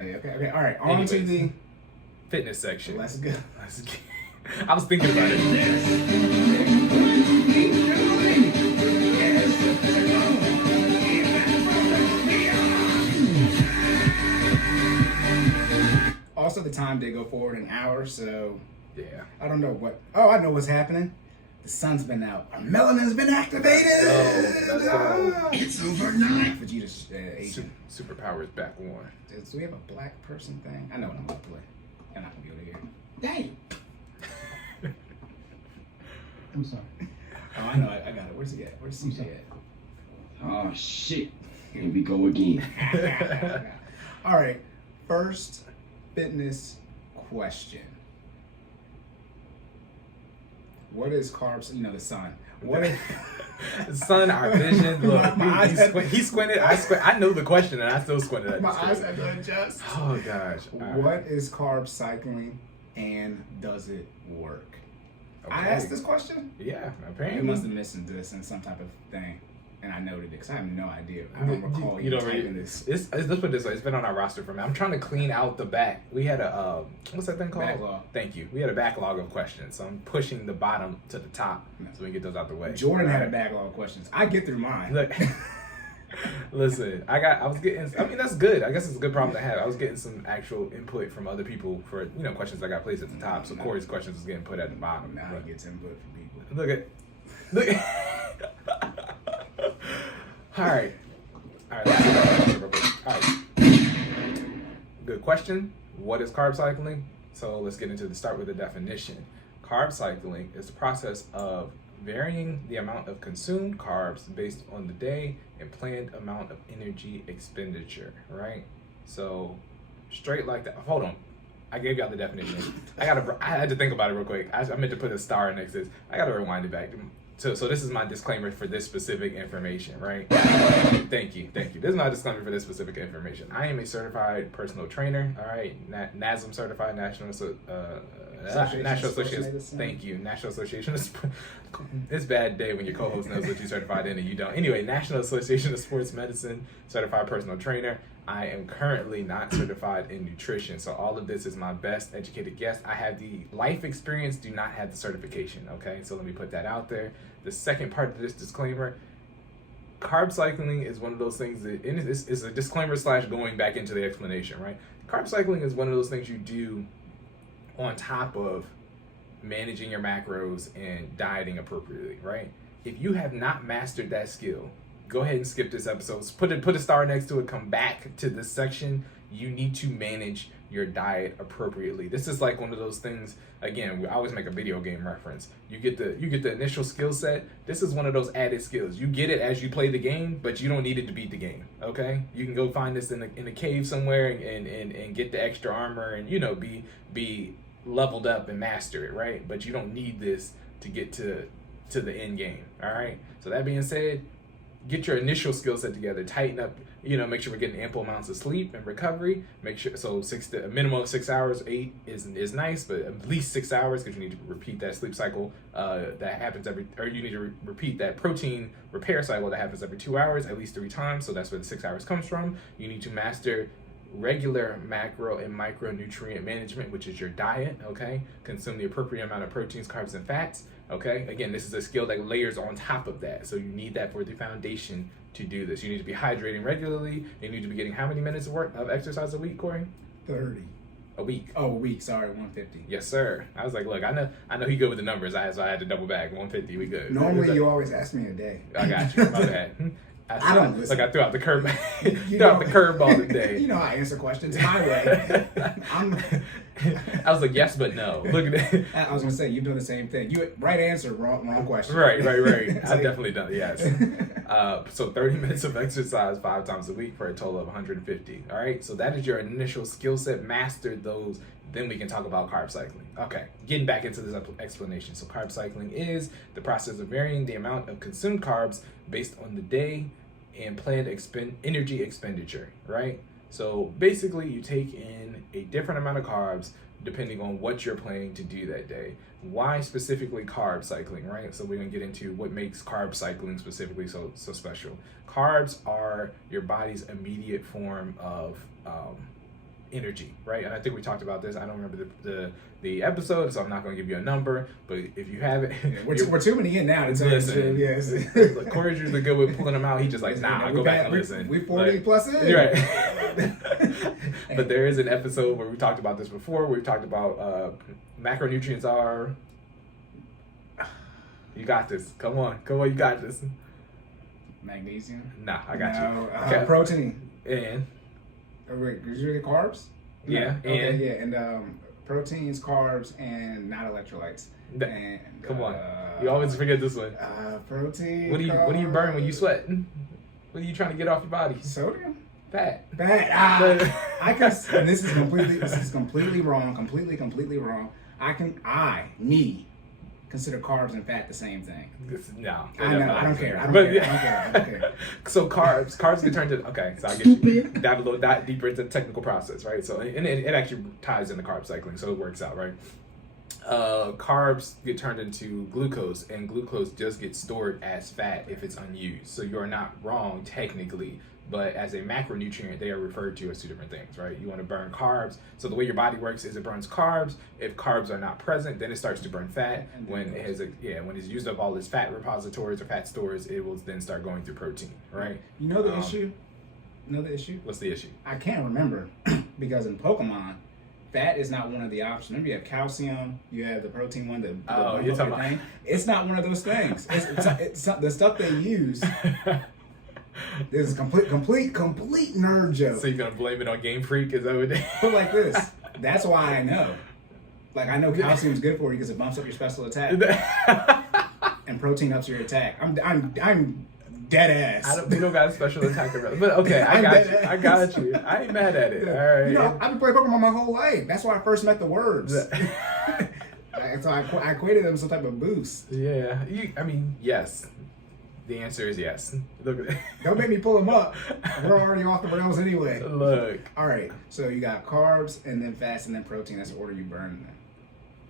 Okay. All right. On to the fitness section. Let's go. I was thinking about it. Also, the time did go forward an hour, so yeah. I don't know what. Oh, I know what's happening. The sun's been out. Our melanin's been activated. Let's go. It's overnight. Vegeta's superpowers back on. Do we have a black person thing? I know what I'm about to play. I'm not gonna be able to hear. Dang. I'm sorry. Oh, I know. I got it. Where's he at? Where's CJ at? Oh shit. Here we go again. All right. First fitness question. What is carbs? You know, the sun. What is the sun? Our vision. Look, he squinted. I squint. I know the question, and I still squinted at my eyes had to adjust. Oh gosh. What is carb cycling, and does it work? Okay. I asked this question. Yeah, apparently. You must have listened to this in some type of thing, and I noted it because I have no idea. I don't recall you don't typing this. Let's put it this way. It's been on our roster for me. I'm trying to clean out the back. We had a what's that thing called? Backlog. Thank you. We had a backlog of questions, so I'm pushing the bottom to the top so we can get those out the way. Jordan had a backlog of questions. I get through mine. Look. Listen, I was getting. I mean, that's good. I guess it's a good problem to have. I was getting some actual input from other people for questions that got placed at the top. So Cory's questions was getting put at the bottom. Now he gets input from people. Look. All right. Let's do that real quick. All right. Good question. What is carb cycling? So let's get into the start with the definition. Carb cycling is the process of varying the amount of consumed carbs based on the day and planned amount of energy expenditure, right? So straight like that. Hold on. I gave y'all the definition. I had to think about it real quick. I meant to put a star next to this. I got to rewind it back. So this is my disclaimer for this specific information, right? Thank you. This is my disclaimer for this specific information. I am a certified personal trainer, all right? NASM certified, National Association. Thank you. National Association of Sports. It's a bad day when your co-host knows what you're certified in and you don't. Anyway, National Association of Sports Medicine, certified personal trainer. I am currently not certified in nutrition, so all of this is my best educated guess. I have the life experience, do not have the certification, okay? So let me put that out there. The second part of this disclaimer, carb cycling is one of those things that, and it's a disclaimer / going back into the explanation, right? Carb cycling is one of those things you do on top of managing your macros and dieting appropriately, right? If you have not mastered that skill, go ahead and skip this episode. Put a star next to it. Come back to this section. You need to manage your diet appropriately. This is like one of those things. Again, we always make a video game reference. You get the initial skill set. This is one of those added skills. You get it as you play the game, but you don't need it to beat the game. Okay? You can go find this in a cave somewhere and get the extra armor and be leveled up and master it, right? But you don't need this to get to the end game. All right. So that being said, get your initial skill set together, tighten up, make sure we're getting ample amounts of sleep and recovery. Make sure, so a minimum of 6 hours, 8 is nice, but at least 6 hours, because you need to repeat that sleep cycle that happens you need to repeat that protein repair cycle that happens every 2 hours, at least 3 times. So that's where the 6 hours comes from. You need to master regular macro and micronutrient management, which is your diet, okay? Consume the appropriate amount of proteins, carbs, and fats, okay? Again, this is a skill that layers on top of that, so you need that for the foundation to do this. You need to be hydrating regularly. You need to be getting how many minutes of exercise a week, Cory? 30. A week. Oh, a week. Sorry, 150. Yes, sir. I was like, look, I know he good with the numbers, so I had to double back. 150, we good. Normally, you always ask me a day. I got you. My bad. I don't listen. Like I threw out the curve. Threw out the curveball today. You know I answer questions my way. I was like, yes, but no. Look at that. I was gonna say you're doing the same thing. You right answer, wrong question. Right. I've definitely done it. Yes. So 30 minutes of exercise 5 times a week for a total of 150. All right. So that is your initial skill set. Master those. Then we can talk about carb cycling. Okay, getting back into this explanation. So carb cycling is the process of varying the amount of consumed carbs based on the day and planned energy expenditure, right? So basically you take in a different amount of carbs depending on what you're planning to do that day. Why specifically carb cycling, right? So we're gonna get into what makes carb cycling specifically so special. Carbs are your body's immediate form of energy, right? And I think we talked about this. I don't remember the episode, so I'm not going to give you a number. But if you have it, we're too many in now. To listen, yes. Like, Cory's usually good with pulling them out. He just like, nah, I'll go back and listen. We 40 like, plus in. Right. But there is an episode where we talked about this before. We've talked about macronutrients are. You got this. Come on, you got this. Magnesium. Nah, I got you. Okay. Protein. And. Wait, did you get carbs? Yeah. No. Okay. Yeah, and proteins, carbs, and not electrolytes. And come on, you always forget this one. Protein. What do you burn when you sweat? What are you trying to get off your body? Sodium. Fat. I can. And this is completely wrong. Completely wrong. Me, consider carbs and fat the same thing. No. I know. I don't care. I don't care. So carbs get turned into, okay, so I'll get you dive deeper into the technical process, right? So, and it actually ties into carb cycling, so it works out, right? Carbs get turned into glucose, and glucose does get stored as fat if it's unused. So you're not wrong technically, but as a macronutrient, they are referred to as two different things, right? You want to burn carbs. So the way your body works is it burns carbs. If carbs are not present, then it starts to burn fat. When it's used up all its fat repositories or fat stores, it will then start going through protein, right? You know the issue? What's the issue? I can't remember because in Pokemon, fat is not one of the options. Remember, you have calcium, you have the protein one. You're talking about. It's not one of those things. It's the stuff they use. This is complete nerd joke. So you're gonna blame it on Game Freak? Is that what it is? Put like this. That's why I know. Like, I know calcium's good for you because it bumps up your special attack, and protein ups your attack. I'm dead ass. We don't got a special attack, but okay, I got you. I ain't mad at it. All right. You know, I've been playing Pokemon my whole life. That's why I first met the words. So I equated them with some type of boost. Yeah. Yes. The answer is yes. Don't make me pull them up. We're already off the rails anyway. Look. All right. So you got carbs and then fats and then protein. That's the order you burn them.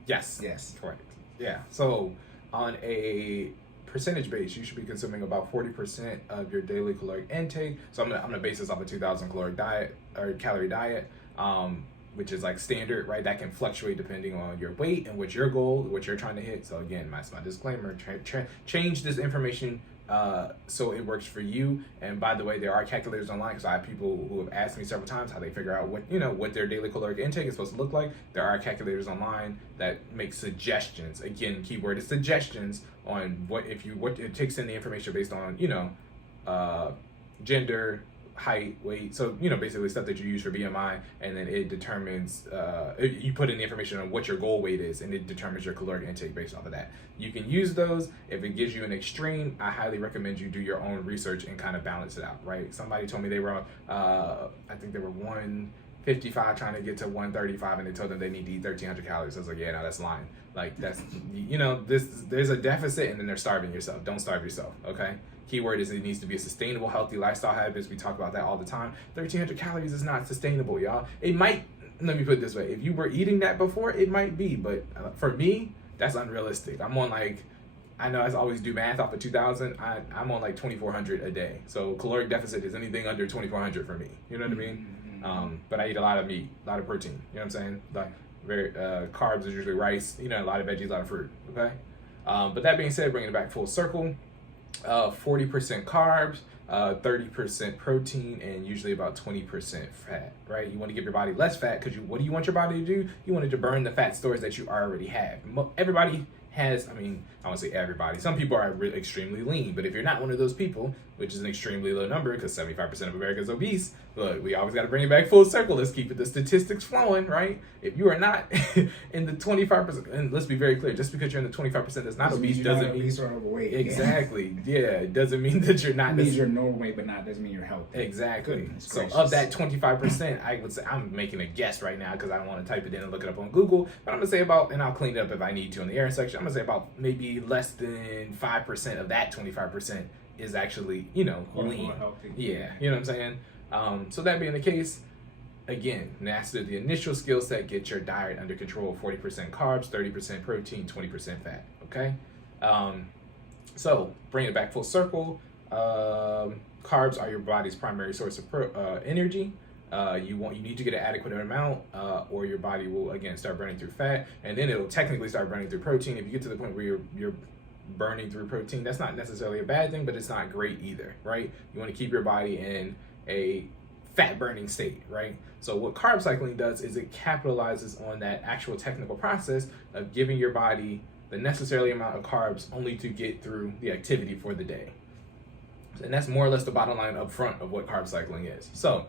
Yes. Correct. Yeah. So on a percentage base, you should be consuming about 40% of your daily caloric intake. So I'm gonna base this off a 2,000 calorie diet or calorie diet, which is like standard, right? That can fluctuate depending on your weight and what's your goal, what you're trying to hit. So again, that's my disclaimer. Change this information so it works for you. And by the way, there are calculators online because I have people who have asked me several times how they figure out what their daily caloric intake is supposed to look like. There are calculators online that make suggestions. Again, keyword is suggestions on what it takes in the information based on gender, height, weight, so basically stuff that you use for BMI, and then it determines you put in the information on what your goal weight is, and it determines your caloric intake based off of that. You can use those. If it gives you an extreme, I highly recommend you do your own research and kind of balance it out, right? Somebody told me they were I think they were 155 trying to get to 135, and they told them they need to eat 1,300 calories. I was like, yeah, no, that's lying. Like, that's there's a deficit, and then they're starving yourself. Don't starve yourself, okay? Keyword is it needs to be a sustainable, healthy lifestyle habits. We talk about that all the time. 1,300 calories is not sustainable, y'all. It might, let me put it this way. If you were eating that before, it might be. But for me, that's unrealistic. I'm on I know I always do math off of 2,000. I'm on 2,400 a day. So caloric deficit is anything under 2,400 for me. You know what I mean? But I eat a lot of meat, a lot of protein. You know what I'm saying? Carbs is usually rice. A lot of veggies, a lot of fruit. Okay? But that being said, bringing it back full circle, 40% carbs, 30% protein, and usually about 20% fat, right? You want to give your body less fat because what do you want your body to do? You want it to burn the fat stores that you already have. Everybody has, I won't say everybody. Some people are extremely lean, but if you're not one of those people, which is an extremely low number because 75% of America is obese, look, we always got to bring it back full circle. Let's keep the statistics flowing, right? If you are not in the 25%, and let's be very clear, just because you're in the 25% that's not obese doesn't mean you're overweight. Exactly. Yeah, it doesn't mean that you're not. It means you're normal weight, but doesn't mean you're healthy. Exactly. So of that 25%, I would say, I'm making a guess right now because I don't want to type it in and look it up on Google, but I'm gonna say about, and I'll clean it up if I need to in the error section. I'm gonna say about maybe less than 5% of that 25% is actually, lean. Healthy. Yeah, you know what I'm saying? So that being the case, again, master the initial skill set, get your diet under control, 40% carbs, 30% protein, 20% fat, okay? So bring it back full circle. Carbs are your body's primary source of energy. You need to get an adequate amount, or your body will again start burning through fat, and then it'll technically start burning through protein. If you get to the point where you're burning through protein, that's not necessarily a bad thing, but it's not great either, right? You want to keep your body in a fat burning state, right? So what carb cycling does is it capitalizes on that actual technical process of giving your body the necessary amount of carbs only to get through the activity for the day. And that's more or less the bottom line up front of what carb cycling is. So,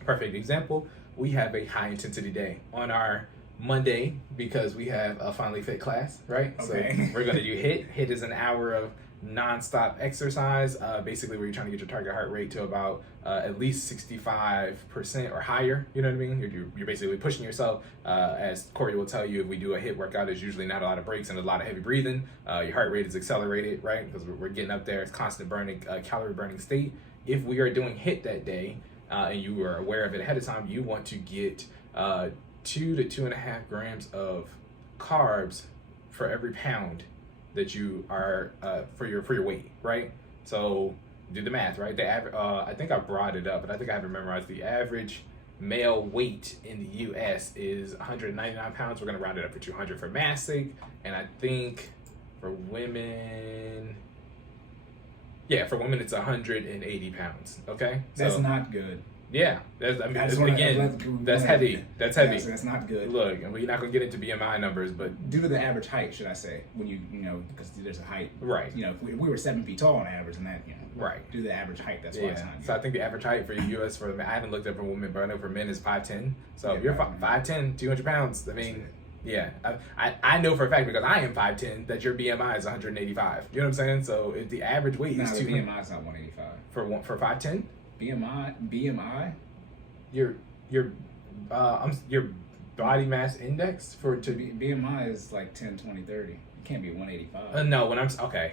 perfect example, we have a high intensity day on our Monday because we have a FinallyFit class, right? Okay. So we're going to do HIIT. HIIT is an hour of non-stop exercise, basically where you're trying to get your target heart rate to about at least 65% or higher. You know what I mean? You're basically pushing yourself. As Cory will tell you, if we do a HIIT workout, there's usually not a lot of breaks and a lot of heavy breathing. Your heart rate is accelerated, right? Because we're getting up there. It's constant burning, calorie burning state. If we are doing HIIT that day, and you are aware of it ahead of time, you want to get 2 to 2.5 grams of carbs for every pound that you are for your weight, right? So do the math, right? The average, I think I brought it up, but I think I haven't memorized. The average male weight in the U.S. is 199 pounds. We're gonna round it up to 200 for mass sake, and I think for women, it's 180 pounds. Okay, That's not good. Yeah, that's heavy. That's heavy. So that's not good. Look, and we're not gonna get into BMI numbers, but due to the average height, should I say, when you know, because there's a height, right? You know, if we were 7 feet tall on average, and that, you know, right? Due to the average height, that's why it's not good. So I think the average height for the U.S. for I haven't looked up for women, but I know for men is 5'10". So Yeah, if you're 5'10", 200 pounds, I mean, yeah, I know for a fact because I am 5'10" that your BMI is 185. You know what I'm saying? So if the average weight is 200, BMI is not 185 for 5'10". BMI. Your body mass index BMI is like 10, 20, 30. It can't be 185. No, let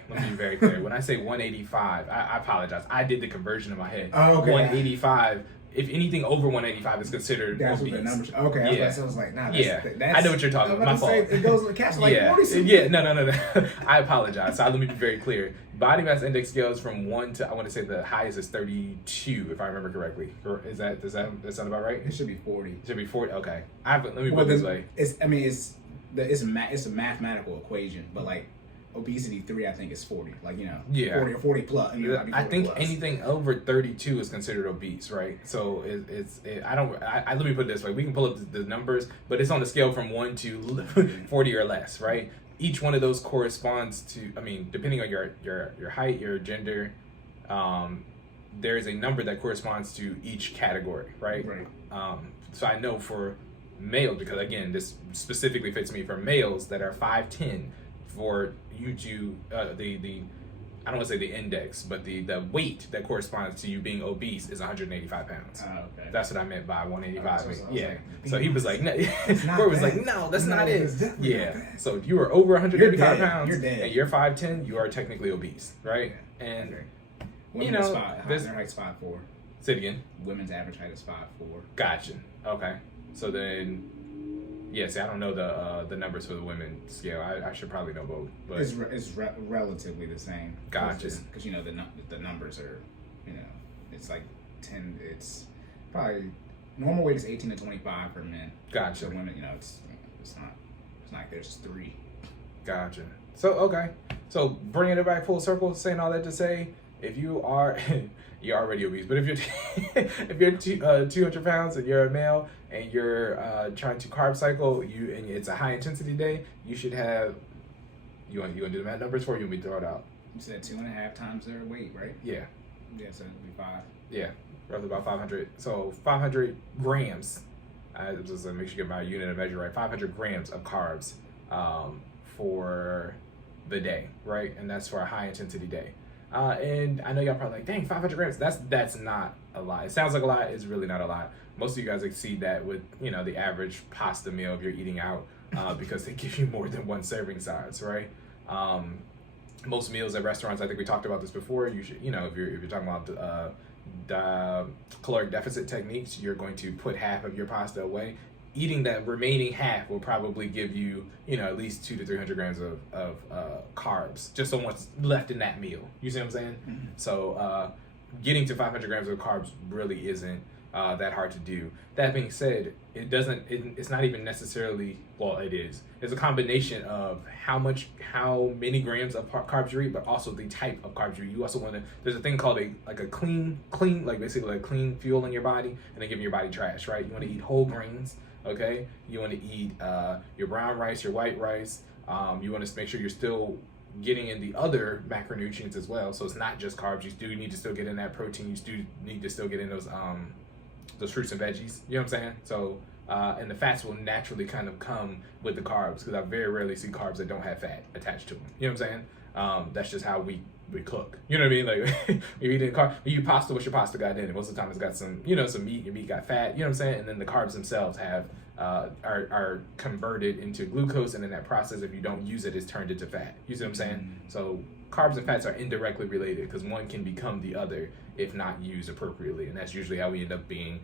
me be very clear. When I say 185, I apologize. I did the conversion in my head. Oh, okay. 185. If anything over 185 is considered that's obese. What the numbers. Okay, yeah. I was like, nah. That's, I know what you're talking about. My fault. It goes with cash like 40. Yeah, no. I apologize. So let me be very clear. Body mass index scales from 1 to, I want to say the highest is 32, if I remember correctly. Does that sound about right? It should be 40. It should be 40. Okay. Let me put it this way. It's a mathematical equation, but like obesity 3, I think is 40. Like, you know, 40 or 40 plus. I think anything over 32 is considered obese, right? So let me put it this way. We can pull up the numbers, but it's on a scale from 1 to 40 or less, right? Each one of those corresponds to, depending on your height, your gender, there is a number that corresponds to each category, right? Right. So I know for male, because again, this specifically fits me for males that are 5'10", for you to I don't want to say the index, but the weight that corresponds to you being obese is 185 pounds. Oh, okay. That's what I meant by 185. Like, so he was like, no. Corey was like, no, that's not it. Yeah. Not so if you are over 185 pounds and you're 5'10", you are technically obese, right? Yeah. And women's their height's 5'4". Say it again. Women's average height is 5'4". Gotcha. Okay. So then. Yes, I don't know the numbers for the women scale. I should probably know both. But it's relatively the same. Gotcha. Because you know the numbers are, you know, it's like 10. It's probably normal weight is 18 to 25 for men. Gotcha. So women, you know, it's not like there's 3. Gotcha. So okay. So bringing it back full circle, saying all that to say, if you are you're already obese, but if you're 200 pounds and you're a male and you're trying to carb cycle, and it's a high intensity day, you should have. You want to do the math numbers for you? Want me to throw it out? You said 2.5 times their weight, right? Yeah. Yeah, so it'd be 5. Yeah, roughly about 500. So 500 grams. Just to make sure you get my unit of measure right. 500 grams of carbs for the day, right? And that's for a high intensity day. And I know y'all probably like, dang, 500 grams. That's not a lot. It sounds like a lot. It's really not a lot. Most of you guys exceed that with, you know, the average pasta meal if you're eating out, because they give you more than one serving size, right? Most meals at restaurants, I think we talked about this before. You should, you know, if you're talking about the caloric deficit techniques, you're going to put half of your pasta away. Eating that remaining half will probably give you, you know, at least 200 to 300 grams of carbs, just on what's left in that meal. You see what I'm saying? Mm-hmm. So getting to 500 grams of carbs really isn't that hard to do. That being said, it's not even necessarily, well, it is. It's a combination of how many grams of carbs you eat, but also the type of carbs you eat. You also want to, there's a thing called a clean, like basically like clean fuel in your body, and then giving your body trash, right? You want to eat whole grains, okay? You want to eat your brown rice, your white rice. You want to make sure you're still getting in the other macronutrients as well. So it's not just carbs. You do need to still get in that protein. You do need to still get in those fruits and veggies. You know what I'm saying? So and the fats will naturally kind of come with the carbs, because I very rarely see carbs that don't have fat attached to them. You know what I'm saying? That's just how we cook. You know what I mean? Like you're eating carb, you eat pasta. What's your pasta got in it? Most of the time, it's got some meat. Your meat got fat. You know what I'm saying? And then the carbs themselves have are converted into glucose, and in that process, if you don't use it, it's turned into fat. You see what I'm saying? So carbs and fats are indirectly related, because one can become the other if not used appropriately, and that's usually how we end up being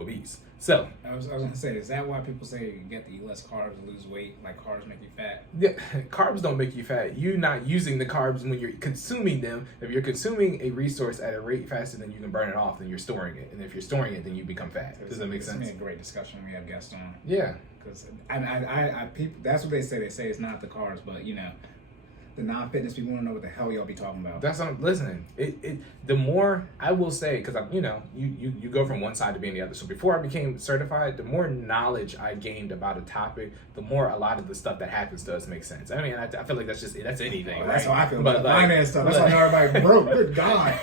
obese. So I was gonna say, is that why people say you get to eat less carbs to lose weight? Like carbs make you fat? Yeah, carbs don't make you fat. You're not using the carbs when you're consuming them. If you're consuming a resource at a rate faster than you can burn it off, then you're storing it. And if you're storing it, then you become fat. Does that make sense? It's a great discussion we have guests on. Yeah. Because people, that's what they say. They say it's not the carbs, but the non-fitness people want to know what the hell y'all be talking about. That's what I'm listening. The more I will say, because you go from one side to being the other. So before I became certified, the more knowledge I gained about a topic, the more a lot of the stuff that happens does make sense. I mean, I feel like that's anything. Right? That's how I feel about finance stuff. That's why everybody broke. Good God,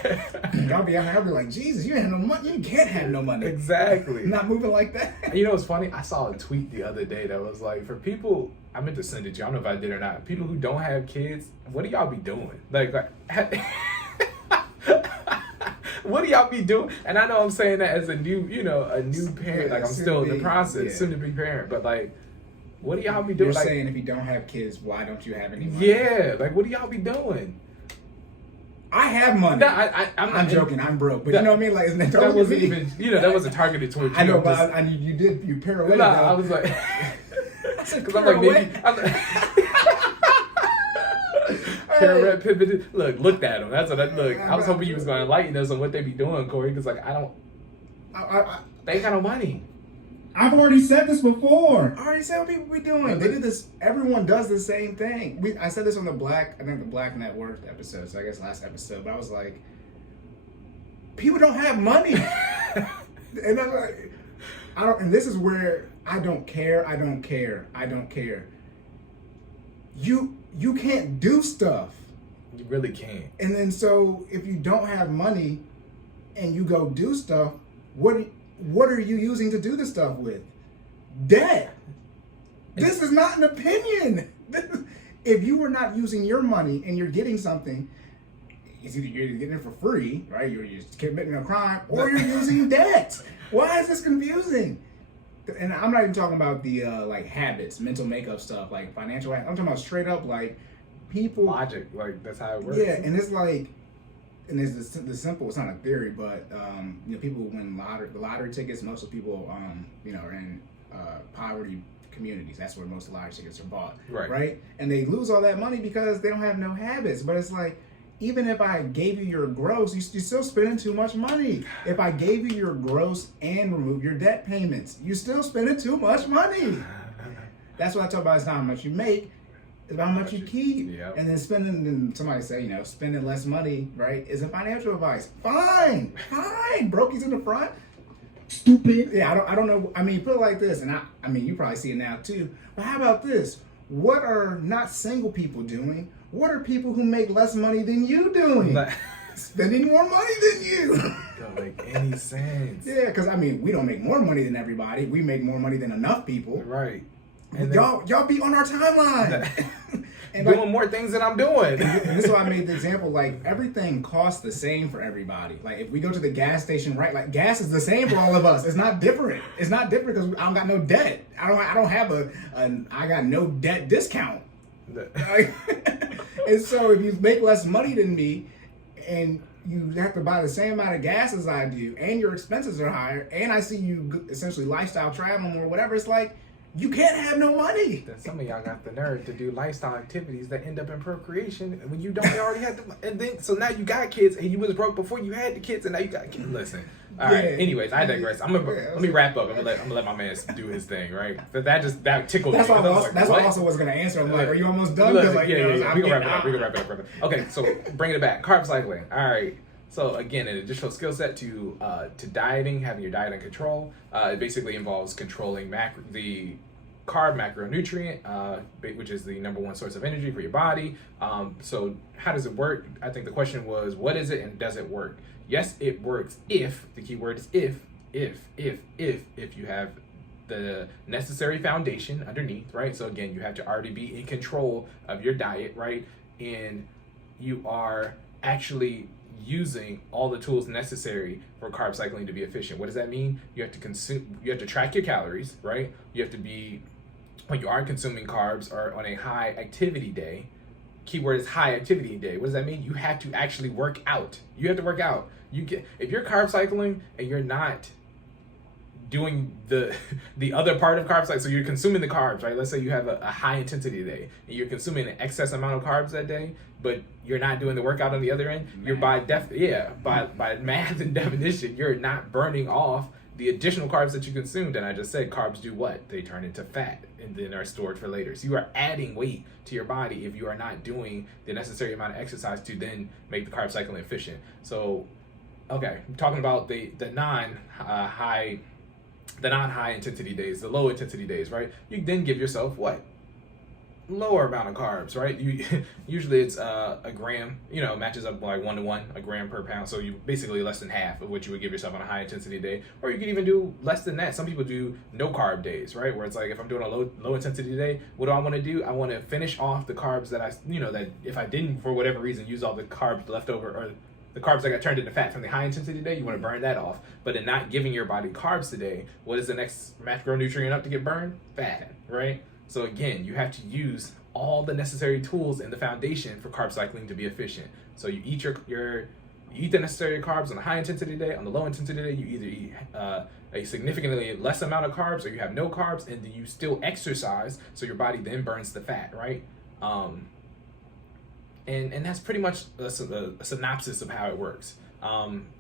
y'all be out here, I'll be like, Jesus, you ain't no money. You can't have no money. Exactly. Not moving like that. You know what's funny? I saw a tweet the other day that was like, for people, I meant to send it to you. I don't know if I did or not. People who don't have kids, what do y'all be doing? Like what do y'all be doing? And I know I'm saying that as a new parent. Like I'm still in the process, soon to be parent. But like, what do y'all be doing? You're saying if you don't have kids, why don't you have any money? Yeah, like what do y'all be doing? I have money. No, I'm joking. I'm broke, but you know what I mean. Like that wasn't even. That wasn't targeted towards you. I know, but you parallel. No, I was like. Because I'm like, maybe. Pirouette pivoted. Looked at him. That's what I was hoping you was going to enlighten us on what they be doing, Cory. Because like, they ain't got no money. I've already said this before. I already said what people be doing. They do this. Everyone does the same thing. I said this on the Black Network episode. So I guess last episode. But I was like, people don't have money, and I'm like, and this is where I don't care. You can't do stuff. You really can't. And then so if you don't have money and you go do stuff, what are you using to do the stuff with? Debt. This is not an opinion. If you were not using your money and you're getting something, it's either you're getting it for free, right? You're committing a crime, or you're using debt. Why is this confusing? And I'm not even talking about the like habits, mental makeup stuff, like financial. I'm talking about straight up like people. Logic, like that's how it works. Yeah, and it's like, and it's the simple. It's not a theory, but people win the lottery tickets. Most of the people, are in poverty communities. That's where most of the lottery tickets are bought. Right. And they lose all that money because they don't have no habits. But it's like, even if I gave you your gross, you're still spending too much money. If I gave you your gross and remove your debt payments, you're still spending too much money. That's what I talk about. It's not how much you make, it's about how much you keep. Yep. And then somebody say, spending less money, right, isn't financial advice. Fine. Brokies in the front. Stupid. Yeah, I don't know. I mean, put it like this, and I mean, you probably see it now too. But how about this? What are not single people doing? What are people who make less money than you doing? Spending more money than you. Don't make any sense. Yeah, because we don't make more money than everybody. We make more money than enough people. Right. And y'all be on our timeline. And doing more things than I'm doing. And this is why I made the example, like everything costs the same for everybody. Like if we go to the gas station, right, like gas is the same for all of us. It's not different. It's not different because I don't got no debt. I don't have I got no debt discount. And so if you make less money than me and you have to buy the same amount of gas as I do and your expenses are higher and I see you essentially lifestyle traveling or whatever, it's like, you can't have no money. Then some of y'all got the nerve to do lifestyle activities that end up in procreation when you don't already have and then so now you got kids and you was broke before you had the kids and now you got kids. Listen, All right. Yeah. Anyways, I digress. Let me wrap up. I'm gonna let my man do his thing, right? But that tickled That's me. why I was like, that's what? what I also was gonna answer. I'm like, are you almost done? Look, 'Cause, like, yeah. I'm We can getting- wrap it up. Okay, so bringing it back. Carb cycling. All right. So again, an additional skill set to dieting, having your diet in control. It basically involves controlling the carb macronutrient, which is the number one source of energy for your body. So how does it work? I think the question was, what is it and does it work? Yes, it works if, the key word is if you have the necessary foundation underneath, right? So again, you have to already be in control of your diet, right? And you are actually using all the tools necessary for carb cycling to be efficient. What does that mean? You have to track your calories, right? You have to be, when you are consuming carbs or on a high activity day, keyword is high activity day. What does that mean? You have to actually work out. You have to work out. If you're carb cycling and you're not doing the other part of carbs, like, so you're consuming the carbs, right? Let's say you have a high intensity day and you're consuming an excess amount of carbs that day, but you're not doing the workout on the other end. You're by math and definition, you're not burning off the additional carbs that you consumed. And I just said carbs do what? They turn into fat and then are stored for later. So you are adding weight to your body if you are not doing the necessary amount of exercise to then make the carb cycling efficient. So, okay, I'm talking about the non-high intensity days, the low intensity days, right? You then give yourself what? Lower amount of carbs, right? Usually it's a gram, matches up like 1-to-1, a gram per pound. So you basically less than half of what you would give yourself on a high intensity day. Or you could even do less than that. Some people do no carb days, right? Where it's like, if I'm doing a low intensity day, what do I want to do? I want to finish off the carbs that that if I didn't, for whatever reason, use all the carbs left over, or the carbs that got turned into fat from the high intensity day, you want to burn that off. But in not giving your body carbs today, what is the next macronutrient up to get burned? Fat, right? So again, you have to use all the necessary tools in the foundation for carb cycling to be efficient. So you eat you eat the necessary carbs on the high intensity day. On the low intensity day, you either eat a significantly less amount of carbs, or you have no carbs, and then you still exercise, so your body then burns the fat, right? And that's pretty much a synopsis of how it works.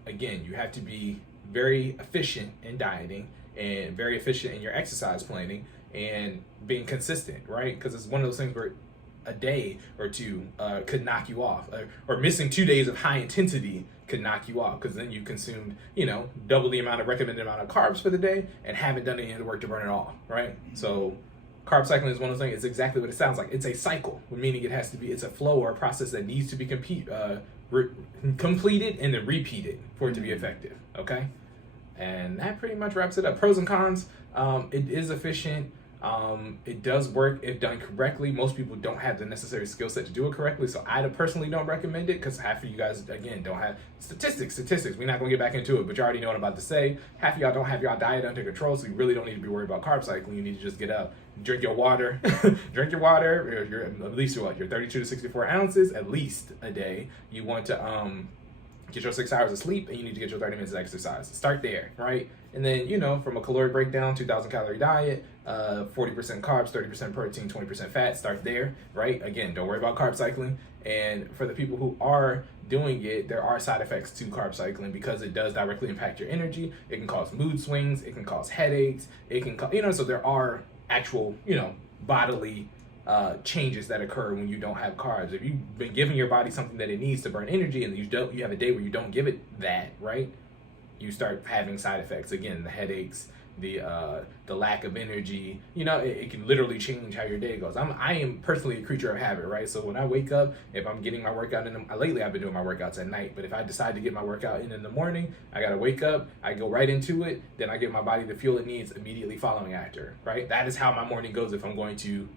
Again, you have to be very efficient in dieting and very efficient in your exercise planning and being consistent, right? Because it's one of those things where a day or two could knock you off, or missing 2 days of high intensity could knock you off, because then you consumed, double the recommended amount of carbs for the day and haven't done any of the work to burn it off, right? So carb cycling is one of those things. It's exactly what it sounds like. It's a cycle, meaning it's a flow or a process that needs to be completed and then repeated for it to be effective, okay? And that pretty much wraps it up. Pros and cons. It is efficient. It does work if done correctly. Most people don't have the necessary skill set to do it correctly, so I personally don't recommend it, because half of you guys, again, don't have statistics. We're not going to get back into it, but you already know what I'm about to say. Half of y'all don't have your diet under control, so you really don't need to be worried about carb cycling. You need to just get up, drink your water, you're at least your 32 to 64 ounces at least a day. You want to get your 6 hours of sleep, and you need to get your 30 minutes of exercise. Start there, right? And then, from a caloric breakdown, 2,000 calorie diet, 40% carbs, 30% protein, 20% fat, start there, right? Again, don't worry about carb cycling. And for the people who are doing it, there are side effects to carb cycling, because it does directly impact your energy. It can cause mood swings, it can cause headaches, it can so there are actual, bodily changes that occur when you don't have carbs. If you've been giving your body something that it needs to burn energy, and you have a day where you don't give it that, right? You start having side effects. Again, the headaches, the lack of energy. It can literally change how your day goes. I am personally a creature of habit, right? So when I wake up, if I'm getting my workout in lately I've been doing my workouts at night, but if I decide to get my workout in the morning, I gotta wake up, I go right into it, then I give my body the fuel it needs immediately following after, right? That is how my morning goes if I'm going to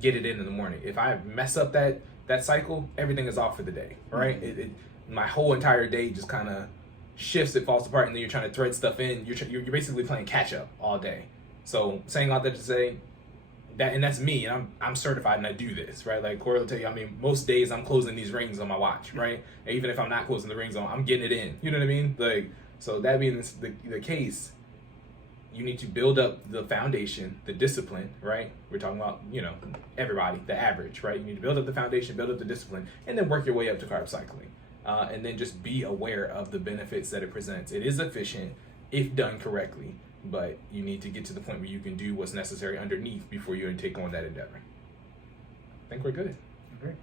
get it in the morning. If I mess up that cycle, everything is off for the day, right? My whole entire day just kind of shifts, it falls apart, and then you're trying to thread stuff in. You're basically playing catch up all day. So saying all that to say that, and that's me, and I'm certified and I do this, right? Like Cory will tell you, most days I'm closing these rings on my watch, right? And even if I'm not closing the rings on, I'm getting it in. You know what I mean? Like, so that being the case, you need to build up the foundation, the discipline, right? We're talking about, everybody, the average, right? You need to build up the foundation, build up the discipline, and then work your way up to carb cycling. and then just be aware of the benefits that it presents. It is efficient if done correctly, but you need to get to the point where you can do what's necessary underneath before you take on that endeavor. I think we're good. Okay.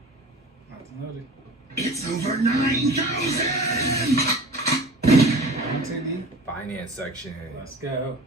It's over 9,000! On to the Finance section. Let's go.